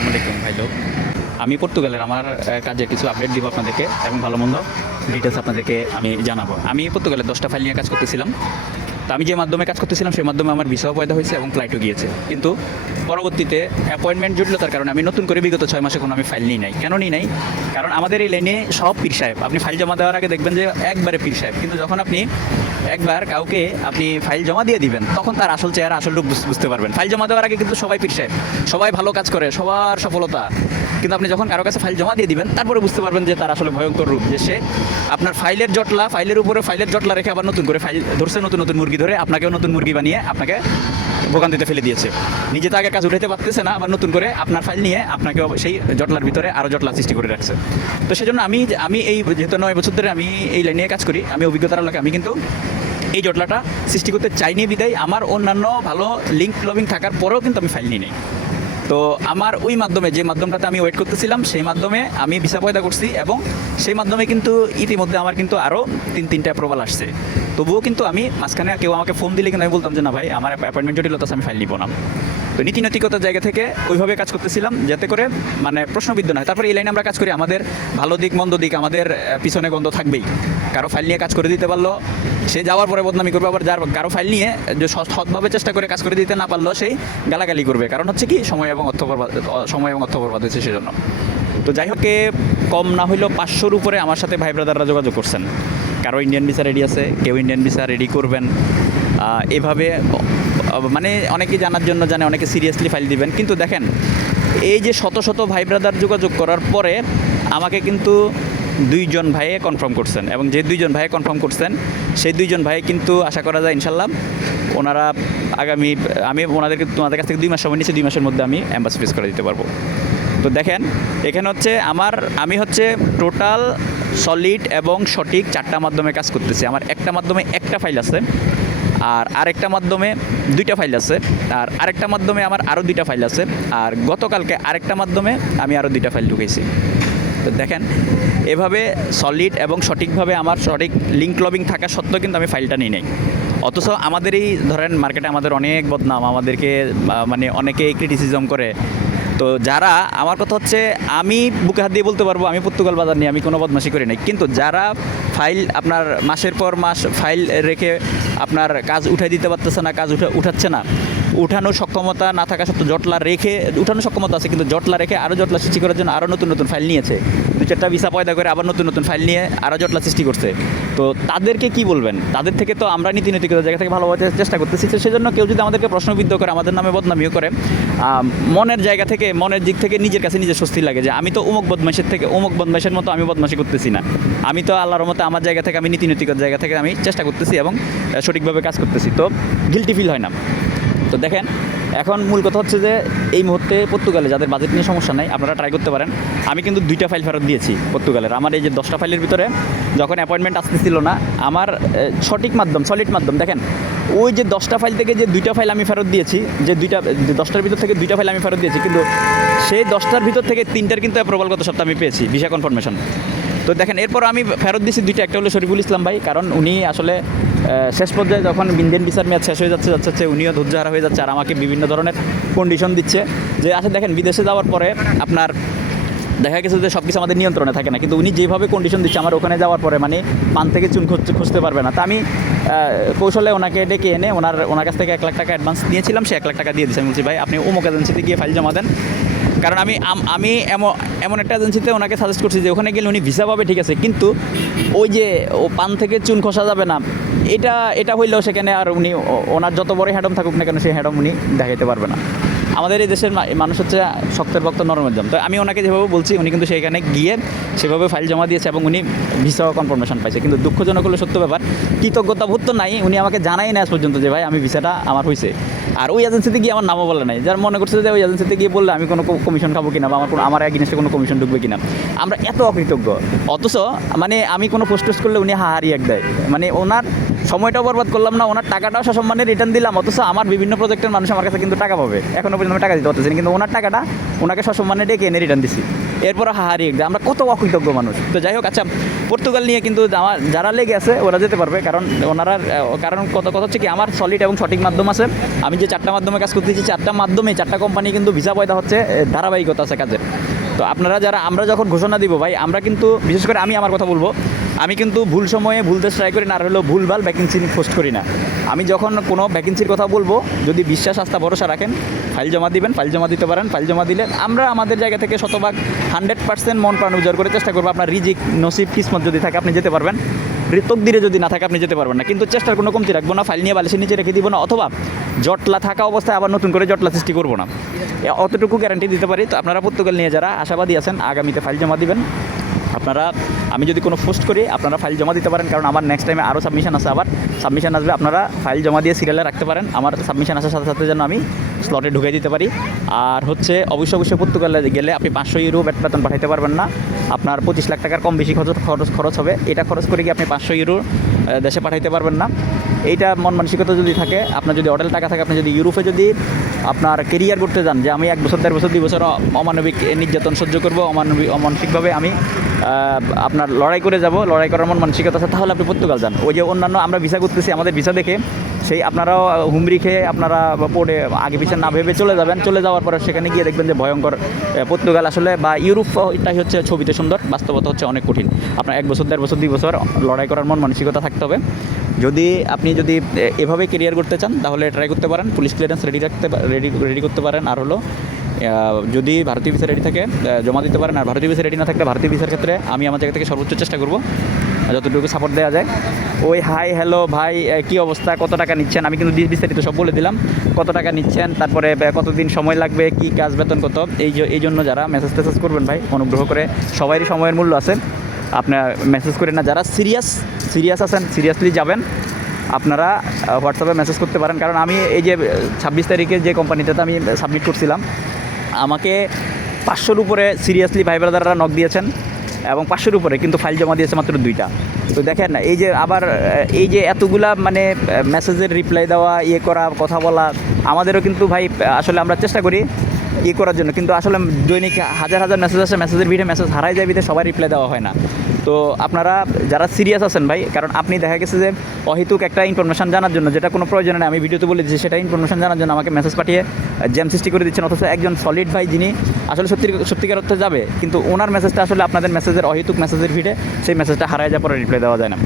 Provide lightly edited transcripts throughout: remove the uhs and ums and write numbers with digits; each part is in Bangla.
আসসালামু আলাইকুম ভাই লোক। আমি পর্তুগালের আমার কাজের কিছু আপডেট দিব আপনাদেরকে এবং ভালো মন্দ ডিটেলস আপনাদেরকে আমি জানাবো। আমি পর্তুগালের 10টা ফাইল নিয়ে কাজ করতেছিলাম। তো আমি যে মাধ্যমে কাজ করতেছিলাম সেই মাধ্যমে আমার ভিসাও পয়দা হয়েছে এবং ফ্লাইটও গিয়েছে, কিন্তু পরবর্তীতে অ্যাপয়েন্টমেন্ট জটিলতার কারণে আমি নতুন করে বিগত 6 মাসে কোনো আমি ফাইল নিই নাই। কেন নিই নাই? কারণ আমাদের এই লাইনে সব পীর সাহেব। আপনি ফাইল জমা দেওয়ার আগে দেখবেন যে একবারে পীর সাহেব, কিন্তু যখন আপনি একবার কাউকে আপনি ফাইল জমা দিয়ে দিবেন তখন তার আসল চেহারা আসল রূপ বুঝতে পারবেন। ফাইল জমা দেওয়ার আগে কিন্তু সবাই পীর সাহেব, সবাই ভালো কাজ করে, সবার সফলতা, কিন্তু আপনি যখন কারো কাছে ফাইল জমা দিয়ে দিবেন তারপরে বুঝতে পারবেন যে তার আসলে ভয়ঙ্কর রূপ, যে সে আপনার ফাইলের জটলা, ফাইলের উপরে ফাইলের জটলা রেখে আবার নতুন করে ফাইল ধরছে, নতুন নতুন মুরগি ধরে আপনাকেও নতুন মুরগি বানিয়ে আপনাকে ভোগান্তিতে ফেলে দিয়েছে। নিজে তো আগে কাজ উঠাইতে পারতেছে না, আবার নতুন করে আপনার ফাইল নিয়ে আপনাকে সেই জটলার ভিতরে আরও জটলা সৃষ্টি করে রাখছে। তো সেজন্য আমি এই যেহেতু 9 বছর ধরে আমি এই লাইনে কাজ করি, আমি অভিজ্ঞতার আলোকে আমি কিন্তু এই জটলাটা সৃষ্টি করতে চাইনি বিদায় আমার অন্যান্য ভালো লিঙ্ক লবিং থাকার পরেও কিন্তু আমি ফাইল নিই নাই। তো আমার ওই মাধ্যমে, যে মাধ্যমটাতে আমি ওয়েট করতেছিলাম, সেই মাধ্যমে আমি ভিসা পয়দা করছি এবং সেই মাধ্যমে কিন্তু ইতিমধ্যে আমার কিন্তু আরও 3টা অ্যাপ্রুভাল আসছে। তবুও কিন্তু আমি মাঝখানে কেউ আমাকে ফোন দিলে কিন্তু আমি বলতাম যে না ভাই, আমার অ্যাপয়েন্টমেন্ট জটিলতা আছে, আমি ফাইল নিব না। তো নীতিনৈতিকতার জায়গা থেকে ওইভাবে কাজ করতেছিলাম যাতে করে মানে প্রশ্নবিদ্ধ নয়। তারপরে এই লাইনে আমরা কাজ করি, আমাদের ভালো দিক মন্দ দিক আমাদের পিছনে গন্ধ থাকবেই। কারো ফাইল নিয়ে কাজ করে দিতে পারলো, সে যাওয়ার পরে বদনামি করবে, আবার কারো ফাইল নিয়ে যে সৎভাবে চেষ্টা করে কাজ করে দিতে না পারলো সেই গালাগালি করবে। কারণ হচ্ছে কি, সময় এবং অর্থ বরবাদ হয়েছে সেজন্য। তো যাই হোক, কম না হইলেও 500-র উপরে আমার সাথে ভাই ব্রাদাররা যোগাযোগ করছেন। কারো ইন্ডিয়ান ভিসা রেডি আছে, কেউ ইন্ডিয়ান ভিসা রেডি করবেন, এভাবে মানে অনেকে জানার জন্য জানে, অনেকে সিরিয়াসলি ফাইল দিবেন। কিন্তু দেখেন, এই যে শত শত ভাই ব্রাদার যোগাযোগ করার পরে আমাকে কিন্তু 2জন ভাইয়ে কনফার্ম করছেন, এবং যে 2জন ভাইয়ে কনফার্ম করছেন সেই 2জন ভাই কিন্তু আশা করা যায় ইনশাল্লাহ ওনারা আমি ওনাদেরকে তোমাদের কাছ থেকে 2 মাস সময় নিচ্ছি, 2 মাসের মধ্যে আমি অ্যাম্বাসি ফেস করে দিতে পারবো। তো দেখেন, এখানে হচ্ছে আমি হচ্ছে টোটাল সলিড এবং সঠিক 4টা মাধ্যমে কাজ করতেছি। আমার একটা মাধ্যমে একটা ফাইল আছে, আর আরেকটা মাধ্যমে 2টা ফাইল আছে, আর আরেকটা মাধ্যমে আমার আরও 2টা ফাইল আছে, আর গতকালকে আরেকটা মাধ্যমে আমি আরও 2টা ফাইল ঢুকেছি। তো দেখেন, এভাবে সলিড এবং সঠিকভাবে আমার সঠিক লিঙ্ক লবিং থাকা সত্ত্বেও কিন্তু আমি ফাইলটা নিই নাই। অথচ আমাদের এই ধরেন মার্কেটে আমাদের অনেক বদনাম, আমাদেরকে মানে অনেকেই ক্রিটিসিজম করে। তো যারা, আমার কথা হচ্ছে, আমি বুকে হাত দিয়ে বলতে পারবো আমি পর্তুগাল বাজার নিয়ে আমি কোনো বদমাশি করি নাই, কিন্তু যারা ফাইল আপনার মাসের পর মাস ফাইল রেখে আপনার কাজ উঠাই দিতে পারতেছে না, কাজ উঠাচ্ছে না, উঠানোর সক্ষমতা না থাকা সত্ত্বেও জটলা রেখে, উঠানোর সক্ষমতা আছে কিন্তু জটলা রেখে আরও জটলা সৃষ্টি করার জন্য আরও নতুন নতুন ফাইল নিয়েছে, 2-4টা ভিসা পয়দা করে আবার নতুন নতুন ফাইল নিয়ে আরও জটলা সৃষ্টি করছে। তো তাদেরকে কি বলবেন? তাদের থেকে তো আমরা নীতিনৈতিকতার জায়গা থেকে ভালোভাবে চেষ্টা করতেছি। সেজন্য কেউ যদি আমাদেরকে প্রশ্নবিদ্ধ করে, আমাদের নামে বদনামিও করে, মনের জায়গা থেকে, মনের দিক থেকে নিজের কাছে নিজের স্বস্তি লাগে যে আমি তো অমুক বদমাইশের মতো আমি বদমাশি করতেছি না, আমি তো আল্লাহর মতো আমার জায়গা থেকে, আমি নীতিনৈতিকতার জায়গা থেকে আমি চেষ্টা করতেছি এবং সঠিকভাবে কাজ করতেছি, তো গিল্টি ফিল হয় না। তো দেখেন, এখন মূল কথা হচ্ছে যে এই মুহূর্তে পর্তুগালে যাদের বাজেট নিয়ে সমস্যা নাই, আপনারা ট্রাই করতে পারেন। আমি কিন্তু 2টা ফাইল ফেরত দিয়েছি পর্তুগালের। আমার এই যে 10টা ফাইলের ভিতরে যখন অ্যাপয়েন্টমেন্ট আসতেছিল না, আমার সঠিক মাধ্যম, সলিড মাধ্যম, দেখেন ওই যে 10টা ফাইল থেকে যে 2টা ফাইল আমি ফেরত দিয়েছি, যে 10টার ভিতর থেকে 2টা ফাইল আমি ফেরত দিয়েছি, কিন্তু সেই 10টার ভিতর থেকে 3টার কিন্তু অ্যাপ্রুভাল গত সপ্তাহে আমি পেয়েছি, ভিসা কনফার্মেশন। তো দেখেন, এরপর আমি ফেরত দিয়েছি 2টা। একটা হলো শরীফুল ইসলাম ভাই, কারণ উনি আসলে শেষ পর্যায়ে যখন ইন্ডিয়ান ভিসার মেয়াদ শেষ হয়ে যাচ্ছে উনিও ধৈর্যহারা হয়ে যাচ্ছে, আর আমাকে বিভিন্ন ধরনের কন্ডিশন দিচ্ছে যে আসলে দেখেন, বিদেশে যাওয়ার পরে আপনার দেখা গেছে যে সব কিছু আমাদের নিয়ন্ত্রণে থাকে না, কিন্তু উনি যেভাবে কন্ডিশন দিচ্ছে আমার ওখানে যাওয়ার পরে মানে পান থেকে চুন খুঁজতে পারবে না। তা আমি কৌশলে ওনাকে ডেকে এনে ওনার কাছ থেকে 1 লাখ টাকা অ্যাডভান্স নিয়েছিলাম, সে 1 লাখ টাকা দিয়ে দিচ্ছি। আমি বলছি ভাই, আপনি অমুক এজেন্সিতে গিয়ে ফাইল জমা দেন, কারণ আমি এমন একটা এজেন্সিতে ওনাকে সাজেস্ট করছি যে ওখানে গেলে উনি ভিসা পাবে ঠিক আছে, কিন্তু ওই যে ও পান থেকে চুন খসা যাবে না, এটা হইলেও সেখানে আর উনি ওনার যত বড় হ্যাডম থাকুক না কেন সেই হ্যাডম উনি দেখাইতে পারবে না। আমাদের এই দেশের মানুষ হচ্ছে শক্তের ভক্ত নরমের জম। তো আমি ওনাকে যেভাবে বলছি উনি কিন্তু সেইখানে গিয়ে সেভাবে ফাইল জমা দিয়েছে এবং উনি ভিসা কনফার্মেশন পাইছে। কিন্তু দুঃখজনক হলো সত্য ব্যাপার, কৃতজ্ঞতাবোধ তো নাই, উনি আমাকে জানাই না আজ পর্যন্ত যে ভাই আমি ভিসাটা আমার হয়েছে। আর ওই এজেন্সিতে গিয়ে আমার নামও বলে নাই, যার মনে করছে যে ওই এজেন্সিতে গিয়ে বললে আমি কোনো কমিশন খাবো কিনা বা আমার এগেইনস্টে কোনো কমিশন ঢুকবে কিনা। আমরা এত অকৃতজ্ঞ, অথচ মানে আমি কোনো পোস্ট করলে উনি হাহারি এক দেয়, মানে ওনার সময়টাও বরবাদ করলাম না, ওনার টাকাটাও সসম্মানে রিটার্ন দিলাম, অথচ আমার বিভিন্ন প্রজেক্টের মানুষ আমার কাছে কিন্তু টাকা পাবে, এখনও পর্যন্ত টাকা দিতে পারতেছি না, কিন্তু ওনার টাকাটা ওনাকে সসম্মানে ডেকে এনে রিটার্ন দিছি। এরপরে হাহারি একদম, আমরা কত অকৃতজ্ঞ মানুষ। তো যাই হোক, আচ্ছা পর্তুগাল নিয়ে কিন্তু আমার যারা লেগে আছে ওরা যেতে পারবে, কারণ ওনারা কারণ কথা হচ্ছে কি, আমার সলিড এবং সঠিক মাধ্যম আছে। আমি যে 4টা মাধ্যমে কাজ করতেছি, 4টা মাধ্যমে 4টা কোম্পানি কিন্তু ভিসা পয়দা হচ্ছে, ধারাবাহিকতা আছে কাজের। তো আপনারা যারা, আমরা যখন ঘোষণা দিব ভাই, আমরা কিন্তু বিশেষ করে আমি আমার কথা বলবো, আমি কিন্তু ভুল সময়ে ভুল দেশ ট্রাই করি না, আর হলো ভুলভাল ভ্যাকেন্সি পোস্ট করি না। আমি যখন কোনো ভ্যাকেন্সির কথা বলবো, যদি বিশ্বাস আস্থা ভরসা রাখেন, ফাইল জমা দিবেন, ফাইল জমা দিতে পারেন। ফাইল জমা দিলে আমরা আমাদের জায়গা থেকে শতভাগ 100% মন প্রাণ উজাড় করে চেষ্টা করবো। আপনার রিজিক নসিব কিসমত যদি থাকে আপনি যেতে পারবেন, তকদিরে যদি না থাকে আপনি যেতে পারবেন না। কিন্তু চেষ্টার কোনো কমতি রাখবো না, ফাইল নিয়ে বালিশের নিচে রেখে দিব না, অথবা জটলা থাকা অবস্থায় আবার নতুন করে জটলা সৃষ্টি করবো না, অতটুকু গ্যারান্টি দিতে পারি। তো আপনারা পর্তুগাল নিয়ে যারা আশাবাদী আছেন, আগামীতে ফাইল জমা দিবেন। আপনারা, আমি যদি কোনো পোস্ট করি আপনারা ফাইল জমা দিতে পারেন, কারণ আমার নেক্সট টাইমে আরও সাবমিশন আছে, আবার সাবমিশন আসবে। আপনারা ফাইল জমা দিয়ে সিরিয়ালে রাখতে পারেন, আমার সাবমিশন আসার সাথে সাথে যেন আমি স্লটে ঢুকিয়ে দিতে পারি। আর হচ্ছে অবশ্যই পর্তুগালে গেলে আপনি 500 ইউরো বেতন পাঠাইতে পারবেন না, আপনার 25 লাখ টাকার কম বেশি খরচ হবে। এটা খরচ করে গিয়ে আপনি 500 ইউরো দেশে পাঠাইতে পারবেন না। এইটা মন মানসিকতা যদি থাকে, আপনার যদি অডেল টাকা থাকে, আপনি যদি ইউরোপে যদি আপনার কেরিয়ার করতে যান, যে আমি 1 বছর 1.5 বছর 2 বছর অমানবিক নির্যাতন সহ্য করবো, অমানসিকভাবে আমি আপনার লড়াই করে যাব, লড়াই করার মন মানসিকতা আছে, তাহলে আপনি পর্তুগাল যান। ওই যে অন্যান্য আমরা ভিসা করতেছি, আমাদের ভিসা দেখে সেই আপনারাও হুমড়ি খেয়ে আপনারা পড়ে আগে পিছনে না ভেবে চলে যাবেন। চলে যাওয়ার পরে সেখানে গিয়ে দেখবেন যে ভয়ঙ্কর পর্তুগাল আসলে, বা ইউরোপটাই হচ্ছে ছবিতে সুন্দর, বাস্তবতা হচ্ছে অনেক কঠিন। আপনার 1 বছর 1.5 বছর 2 বছর লড়াই করার মন মানসিকতা থাকতে হবে। আপনি যদি এভাবে কেরিয়ার করতে চান তাহলে ট্রাই করতে পারেন, পুলিশ ক্লিয়ারেন্স রেডি করতে পারেন। আর হলো যদি ভারতীয় ভিসা রেডি থাকে জমা দিতে পারেন, আর ভারতীয় ভিসা রেডি না থাকলে ভারতীয় ভিসার ক্ষেত্রে আমি আমার জায়গা থেকে সর্বোচ্চ চেষ্টা করব যতটুকু সাপোর্ট দেওয়া যায়। ওই হাই হ্যালো ভাই কী অবস্থা, কত টাকা নিচ্ছেন, আমি কিন্তু বিস্তারিত সব বলে দিলাম, কত টাকা নিচ্ছেন, তারপরে কতদিন সময় লাগবে, কি কাজ, বেতন কত। এই জন্য যারা মেসেজ করবেন ভাই, অনুগ্রহ করে, সবারই সময়ের মূল্য আছে, আপনার মেসেজ করেন না। যারা সিরিয়াস আছেন, সিরিয়াসলি যাবেন, আপনারা হোয়াটসঅ্যাপে মেসেজ করতে পারেন। কারণ আমি এই যে 26 তারিখে যে কোম্পানিটাতে আমি সাবমিট করছিলাম, আমাকে 500-র উপরে সিরিয়াসলি ভাই ব্রাদাররা নক দিয়েছেন, এবং 500-র উপরে, কিন্তু ফাইল জমা দিয়েছে মাত্র 2টা। তো দেখেন এই যে আবার এই যে এতগুলা মানে মেসেজের রিপ্লাই দেওয়া, করা, কথা বলা, আমাদেরও কিন্তু ভাই আসলে আমরা চেষ্টা করি করার জন্য, কিন্তু আসলে দৈনিক হাজার মেসেজ আসে, মেসেজের ভিড়ে মেসেজ হারাই যায়, ভিতরে সবাই রিপ্লাই দেওয়া হয় না। তো আপনারা যারা সিরিয়াস আছেন ভাই, কারণ আপনি দেখা গেছে যে অহেতুক একটা ইনফরমেশন জানার জন্য, যেটা কোনো প্রয়োজন নেই, আমি ভিডিওতে বলে দিচ্ছি, সেটা ইনফরমেশন জানার জন্য আমাকে মেসেজ পাঠিয়ে জ্যাম সৃষ্টি করে দিচ্ছেন। অথচ একজন সলিড ভাই যিনি আসলে সত্যিকার অর্থে যাবে, কিন্তু ওনার মেসেজটা আসলে আপনাদের মেসেজের অহেতুক মেসেজের ভিড়ে সেই মেসেজটা হারায় যাওয়ার পরে রিপ্লাই দেওয়া যায় না,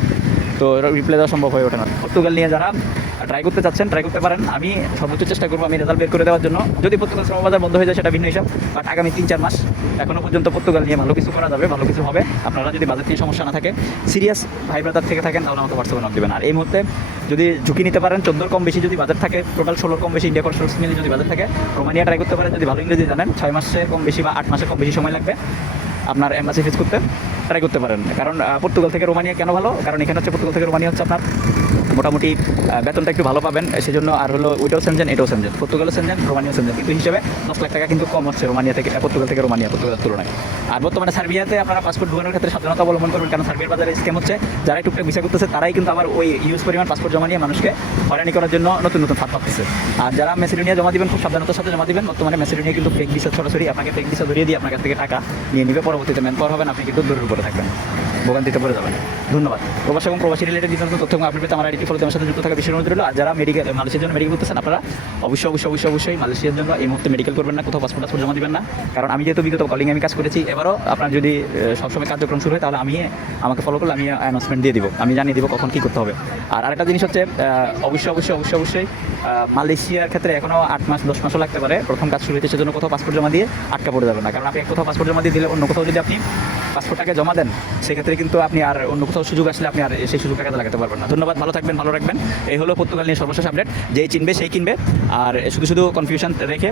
তো রিপ্লাই দেওয়া সম্ভব হয়ে ওঠে না। পর্তুগাল নিয়ে যারা ট্রাই করতে চাচ্ছেন ট্রাই করতে পারেন, আমি সর্বোচ্চ চেষ্টা করবো আমি রেজাল্ট বের করে দেওয়ার জন্য। যদি পর্তুগাল শ্রমবাজার বন্ধ হয়ে যায় সেটা ভিন্ন হিসাব, বাট আগামী 3-4 মাস এখনও পর্যন্ত পর্তুগাল নিয়ে ভালো কিছু করা যাবে, ভালো কিছু হবে। আপনারা যদি বাজেট নিয়ে সমস্যা না থাকে, সিরিয়াস ভাই ব্রাদার থেকে থাকেন, তাহলে আমাকে হোয়াটসঅ্যাপে নক দেবেন। আর এই মুহূর্তে যদি ঝুঁকি নিতে পারেন, 14 কম বেশি যদি বাজেট থাকে, টোটাল 16 কম বেশি ইন্ডিয়া কোর্স মিলে যদি বাজেট থাকে, রোমানিয়া ট্রাই করতে পারেন। যদি ভালো ইংরেজি জানেন, 6 মাসে কম বেশি বা 8 মাসে কম বেশি সময় লাগবে আপনার এম্বাসি ফেস করতে, ট্রাই করতে পারেন। কারণ পর্তুগাল থেকে রোমানিয়া কেন ভালো, কারণ এখানে হচ্ছে পর্তুগাল থেকে রোমানিয়া হচ্ছে আপনার মোটামুটি বেতনটা একটু ভালো পাবেন, সেজন্য। আর হলো ওইটাও সেনজেন, এটাও সেনজেন, পর্তুগালও সেনজেন, রোমানিয়াও সেনজেন, কিন্তু হিসেবে 10 লাখ টাকা কিন্তু কম হচ্ছে রোমানিয়া থেকে, পর্তুগাল থেকে পর্তুগালের তুলনায়। আর বর্তমানে সার্বিয়াতে আপনারা পাসপোর্ট ঢোকানোর ক্ষেত্রে সাবধানতা অবলম্বন করবেন, কারণ সার্বিয়ার বাজারে স্ক্যাম হচ্ছে। যারাই টুকটাক ভিসা করতেছে তারাই কিন্তু আবার ওই ইউজ পরিমাণ পাসপোর্ট জমা নিয়ে মানুষকে হয়রানি করার জন্য নতুন ফাঁদ পাচ্ছে। আর যারা মেসিডোনিয়া জমা দিবেন, খুব সাবধানতার সাথে জমা দিবেন। বর্তমানে মেসিডোনিয়া কিন্তু ফেক ভিসা, সরাসরি আপনাকে ফেক ভিসা ধরিয়ে দিয়ে আপনার কাছ থেকে টাকা নিয়ে নিবে, পরবর্তীতে ম্যান পাওয়ার হবেন, আপনি কিন্তু দূরের উপরে থাকবেন, ভোগান্তিতে পড়ে যাবেন। ধন্যবাদ। প্রবাসী এবং প্রবাসী রিলেটেড বিভিন্ন তথ্য এবং আপডেট পেতে আমার আইডি ফলোতে আমার সাথে যুক্ত থাকা বিষয়ের মধ্যে রইল। আর যারা মালয়েশিয়ার জন্য মেডিকেল করতেছেন, আপনারা অবশ্যই মালয়েশিয়ার জন্য এই মুহূর্তে মেডিকেল করবেন না, কোথাও পাসপোর্ট জমা দিবেন না। কারণ আমি যেহেতু বিগত কলিং আমি কাজ করেছি, এবারও আপনার যদি সবসময় কার্যক্রম শুরু হয়, তাহলে আমাকে ফলো করলে আমি অ্যানাউন্সমেন্ট দিয়ে দিব, আমি জানিয়ে দিব কখন কী করতে হবে। আর আরেকটা জিনিস হচ্ছে, অবশ্যই মালয়েশিয়ার ক্ষেত্রে এখনও 8 মাস 10 মাসও লাগতে পারে প্রথম কাজ শুরু হয়েছে, সেজন্য কোথাও পাসপোর্ট জমা দিয়ে আটকা পড়ে যাবে না। কারণ আপনি কোথাও পাসপোর্ট জমা দিয়ে দিলে অন্য কোথাও যদি আপনি পাসপোর্টটাকে জমা দেন, সেক্ষেত্রে কিন্তু আপনি আর অন্য কোথাও সুযোগ আসলে আপনি আর সেই সুযোগটা কাজে লাগাতে পারবেন না। ধন্যবাদ, ভালো থাকবেন, ভালো রাখবেন। এই হলো পর্তুগাল নিয়ে সর্বশেষ আপডেট। যেই চিনবে সেই কিনবে, আর শুধু কনফিউশন রেখে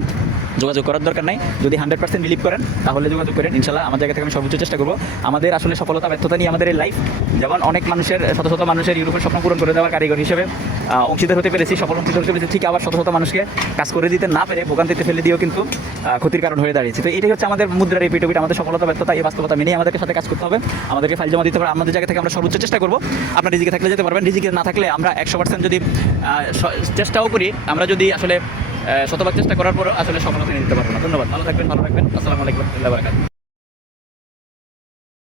যোগাযোগ করার দরকার নাই। যদি 100% বিলিভ করেন তাহলে যোগাযোগ করেন, ইনশাল্লাহ আমার জায়গা থেকে আমি সর্বোচ্চ চেষ্টা করবো। আমাদের আসলে সফলতা ব্যর্থতা নিয়ে আমাদের এই লাইফ, যেমন অনেক মানুষের শত মানুষের ইউরোপের স্বপ্ন পূরণ করে দেওয়ার কারিগর হিসেবে অংশীদার হতে পেরেছি, সফল অংশীদার হতে পেরেছি, ঠিক আবার শত মানুষকে কাজ করে দিতে না পেরে ভোগান্তিতে ফেলে দিয়েও কিন্তু ক্ষতির কারণ হয়ে দাঁড়িয়েছে। তো এটাই হচ্ছে আমাদের মুদ্রার এই পিঠে আমাদের সফলতা ব্যর্থতা, এই বাস্তবতা মেনেই আমাদেরকে সাথে কাজ করতে হবে, আমাদেরকে ফাইল জমা দিতে হবে। আমাদের জায়গা থেকে আমরা সর্বোচ্চ চেষ্টা করবো। আপনার রিজিকে থাকলে যেতে পারবেন, রিজিকে না থাকলে আমরা 100% যদি চেষ্টাও করি, আমরা যদি আসলে শতভাগ চেষ্টা করার পর আসলে সফলতা নিতে পারবো না। ধন্যবাদ, ভালো থাকবেন, ভালো রাখবেন। আসসালামু আলাইকুম ওয়া রাহমাতুল্লাহি ওয়া বারাকাতুহু।